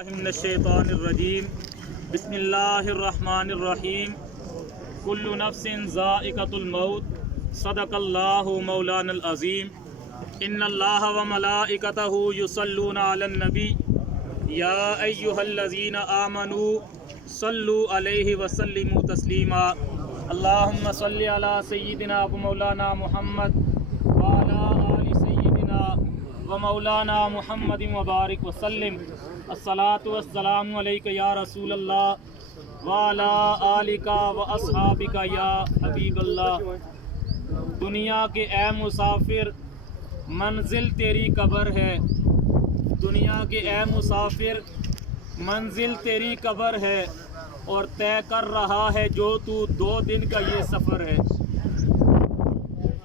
من الشیطان الرجیم بسم اللہ الرحمن الرحیم کل نفس ذائقۃ الموت صدق اللہ مولانا العظیم ان اللہ وملائکتہ یصلون علی النبی یا ایہا الذین آمنوا صلوا علیہ وسلموا تسلیما اللہم صل علی سیدنا و مولانا محمد وعلی آل سیدنا و مولانا محمد وبارک وسلم الصلاۃ والسلام علیک یا رسول اللہ وعلی آلک و اصحابک یا حبیب اللہ۔ دنیا کے اے مسافر منزل تیری قبر ہے، دنیا کے اے مسافر منزل تیری قبر ہے، اور طے کر رہا ہے جو تو 2 دن کا یہ سفر ہے۔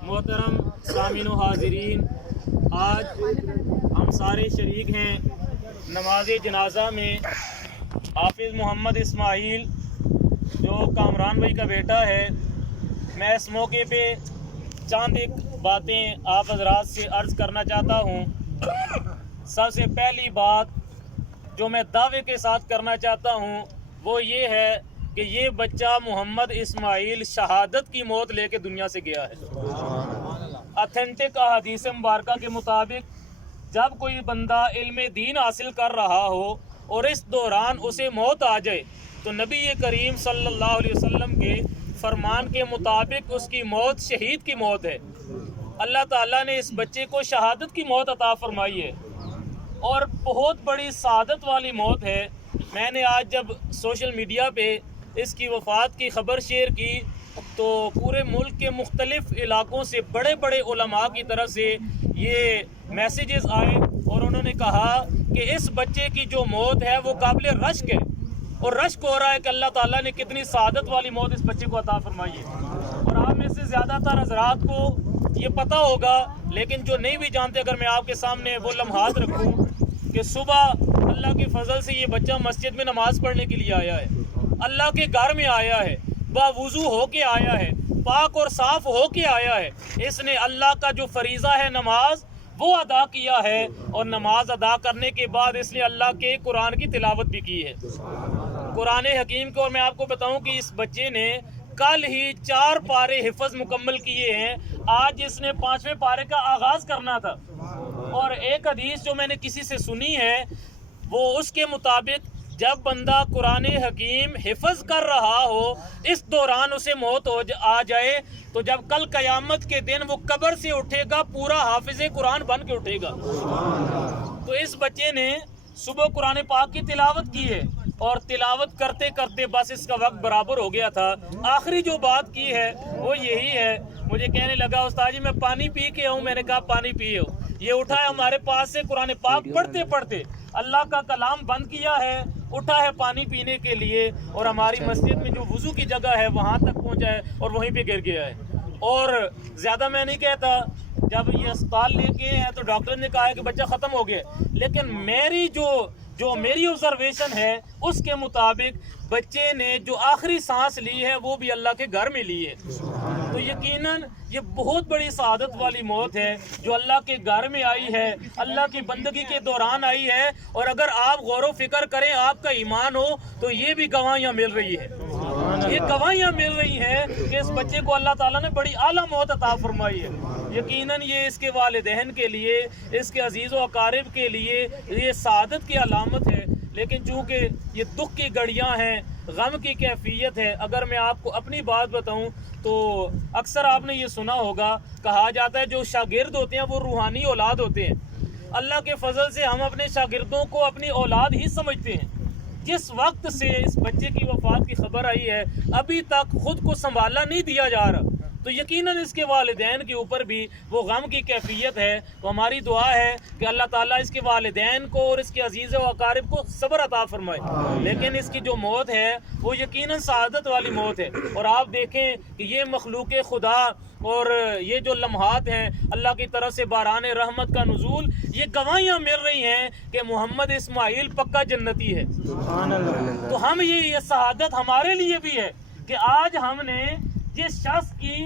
محترم سامعین و حاضرین، آج ہم سارے شریک ہیں نماز جنازہ میں حافظ محمد اسماعیل جو کامران بھائی کا بیٹا ہے۔ میں اس موقع پہ چند ایک باتیں آپ حضرات سے عرض کرنا چاہتا ہوں۔ سب سے پہلی بات جو میں دعوے کے ساتھ کرنا چاہتا ہوں وہ یہ ہے کہ یہ بچہ محمد اسماعیل شہادت کی موت لے کے دنیا سے گیا ہے۔ اتھینٹک احادیث مبارکہ کے مطابق جب کوئی بندہ علم دین حاصل کر رہا ہو اور اس دوران اسے موت آ جائے تو نبی کریم صلی اللہ علیہ وسلم کے فرمان کے مطابق اس کی موت شہید کی موت ہے۔ اللہ تعالیٰ نے اس بچے کو شہادت کی موت عطا فرمائی ہے اور بہت بڑی سعادت والی موت ہے۔ میں نے آج جب سوشل میڈیا پہ اس کی وفات کی خبر شیئر کی تو پورے ملک کے مختلف علاقوں سے بڑے بڑے علماء کی طرف سے یہ میسیجز آئے اور انہوں نے کہا کہ اس بچے کی جو موت ہے وہ قابل رشک ہے، اور رشک ہو رہا ہے کہ اللہ تعالیٰ نے کتنی سعادت والی موت اس بچے کو عطا فرمائی ہے۔ اور آپ میں سے زیادہ تر حضرات کو یہ پتہ ہوگا، لیکن جو نہیں بھی جانتے، اگر میں آپ کے سامنے وہ لمحات رکھوں کہ صبح اللہ کے فضل سے یہ بچہ مسجد میں نماز پڑھنے کے لیے آیا ہے، اللہ کے گھر میں آیا ہے، باوضو ہو کے آیا ہے، پاک اور صاف ہو کے آیا ہے۔ اس نے اللہ کا جو فریضہ ہے نماز وہ ادا کیا ہے، اور نماز ادا کرنے کے بعد اس نے اللہ کے قرآن کی تلاوت بھی کی ہے، قرآن حکیم کو۔ اور میں آپ کو بتاؤں کہ اس بچے نے کل ہی 4 پارے حفظ مکمل کیے ہیں، آج اس نے 5ویں پارے کا آغاز کرنا تھا۔ اور ایک حدیث جو میں نے کسی سے سنی ہے وہ اس کے مطابق جب بندہ قرآن حکیم حفظ کر رہا ہو، اس دوران اسے موت آ جائے تو جب کل قیامت کے دن وہ قبر سے اٹھے گا پورا حافظ قرآن بن کے اٹھے گا۔ تو اس بچے نے صبح قرآن پاک کی تلاوت کی ہے، اور تلاوت کرتے کرتے بس اس کا وقت برابر ہو گیا تھا۔ آخری جو بات کی ہے وہ یہی ہے، مجھے کہنے لگا استاد جی میں پانی پی کے آؤں، میں نے کہا پانی پیو۔ یہ اٹھا ہے ہمارے پاس سے قرآن پاک پڑھتے پڑھتے اللہ کا کلام بند کیا ہے، اٹھا ہے پانی پینے کے لیے، اور ہماری مسجد میں جو وضو کی جگہ ہے وہاں تک پہنچا ہے اور وہیں پہ گر گیا ہے۔ اور زیادہ میں نہیں کہتا، جب یہ اسپتال لے کے ہیں تو ڈاکٹر نے کہا ہے کہ بچہ ختم ہو گیا، لیکن میری جو میری آبزرویشن ہے اس کے مطابق بچے نے جو آخری سانس لی ہے وہ بھی اللہ کے گھر میں لی ہے۔ تو یقیناً یہ بہت بڑی سعادت والی موت ہے جو اللہ کے گھر میں آئی ہے، اللہ کی بندگی کے دوران آئی ہے۔ اور اگر آپ غور و فکر کریں، آپ کا ایمان ہو تو یہ بھی گواہیاں مل رہی ہے، یہ گواہیاں مل رہی ہیں کہ اس بچے کو اللہ تعالیٰ نے بڑی اعلیٰ موت عطا فرمائی ہے۔ یقیناً یہ اس کے والدین کے لیے، اس کے عزیز و اقارب کے لیے یہ سعادت کی علامت ہے، لیکن چونکہ یہ دکھ کی گھڑیاں ہیں، غم کی کیفیت ہے۔ اگر میں آپ کو اپنی بات بتاؤں تو اکثر آپ نے یہ سنا ہوگا، کہا جاتا ہے جو شاگرد ہوتے ہیں وہ روحانی اولاد ہوتے ہیں۔ اللہ کے فضل سے ہم اپنے شاگردوں کو اپنی اولاد ہی سمجھتے ہیں۔ جس وقت سے اس بچے کی وفات کی خبر آئی ہے ابھی تک خود کو سنبھالا نہیں دیا جا رہا، تو یقیناً اس کے والدین کے اوپر بھی وہ غم کی کیفیت ہے۔ تو ہماری دعا ہے کہ اللہ تعالیٰ اس کے والدین کو اور اس کے عزیز و اقارب کو صبر عطا فرمائے، لیکن اس کی جو موت ہے وہ یقیناً سعادت والی موت ہے۔ اور آپ دیکھیں کہ یہ مخلوق خدا اور یہ جو لمحات ہیں اللہ کی طرف سے باران رحمت کا نزول، یہ گواہیاں مل رہی ہیں کہ محمد اسماعیل پکا جنتی ہے۔ تو ہم یہ سعادت ہمارے لیے بھی ہے کہ آج ہم نے جس شخص کی